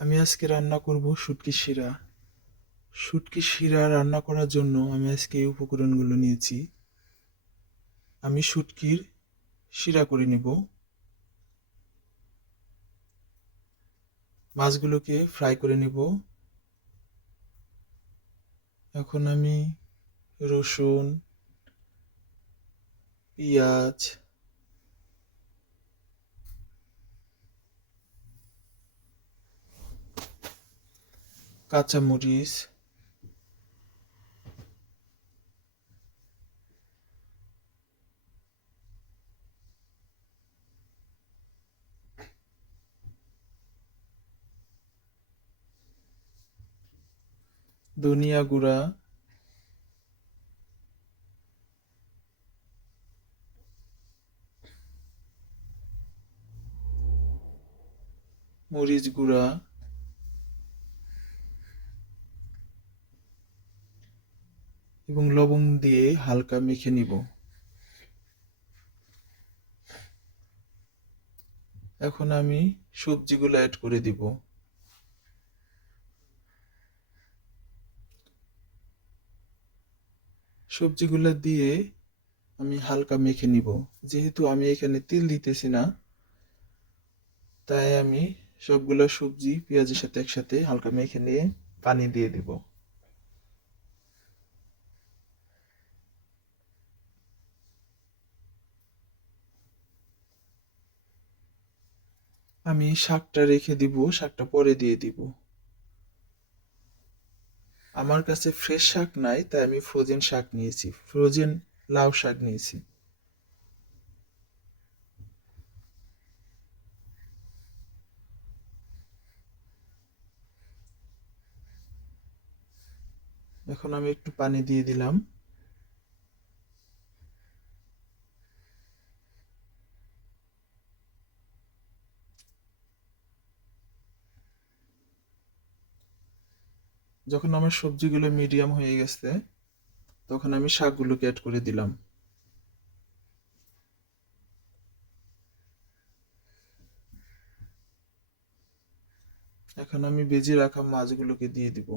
আমি আজকে রান্না করব শুটকি শিরা। শুটকি শিরা রান্না করার জন্য আমি আজকে এই উপকরণগুলো নিয়েছি। আমি শুটকির শিরা করে নিব। মাছগুলোকে ফ্রাই করে নিব। এখন আমি রসুন, পেঁয়াজ, কাঁচামরিচ, ধনিয়া গুঁড়া, মরিচ গুঁড়া এবং লবণ দিয়ে হালকা মেখে নিব। এখন আমি সবজিগুলো অ্যাড করে দিব। সবজিগুলো দিয়ে আমি হালকা মেখে নিব। যেহেতু আমি এখানে তেল দিতেছি না, তাই আমি সবগুলো সবজি পেঁয়াজের সাথে একসাথে হালকা মেখে নিয়ে পানি দিয়ে দিব। আমি শাকটা রেখে দিব, শাকটা পরে দিয়ে দিব। আমার কাছে ফ্রেশ শাক নাই, তাই আমি ফ্রোজেন শাক নিয়েছি, ফ্রোজেন লাউ শাক নিয়েছি। এখন আমি একটু পানি দিয়ে দিলাম। যখন আমার সবজিগুলো মিডিয়াম হয়ে গেছে, তখন আমি শাকগুলোকে অ্যাড করে দিলাম। এখন আমি ভেজে রাখা মাছগুলোকে দিয়ে দিব।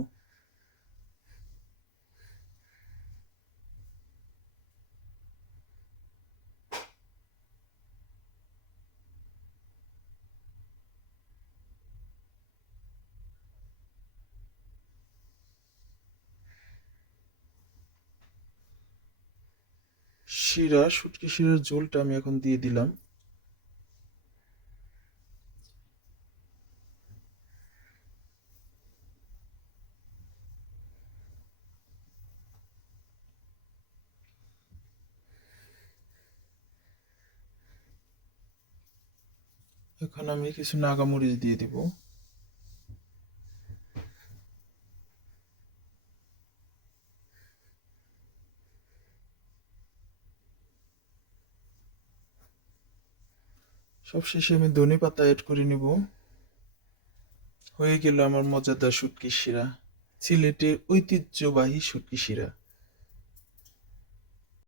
শুটকি শিরার ঝোলটা আমি এখন দিয়ে দিলাম। এখন আমি কিছু নাগামরিচ দিয়ে দিব। সবশেষে আমি ধনেপাতা অ্যাড করে নিব। হয়ে গেল আমার মজাদার শুটকি শিরা, সিলেটের ঐতিহ্যবাহী শুটকি শিরা।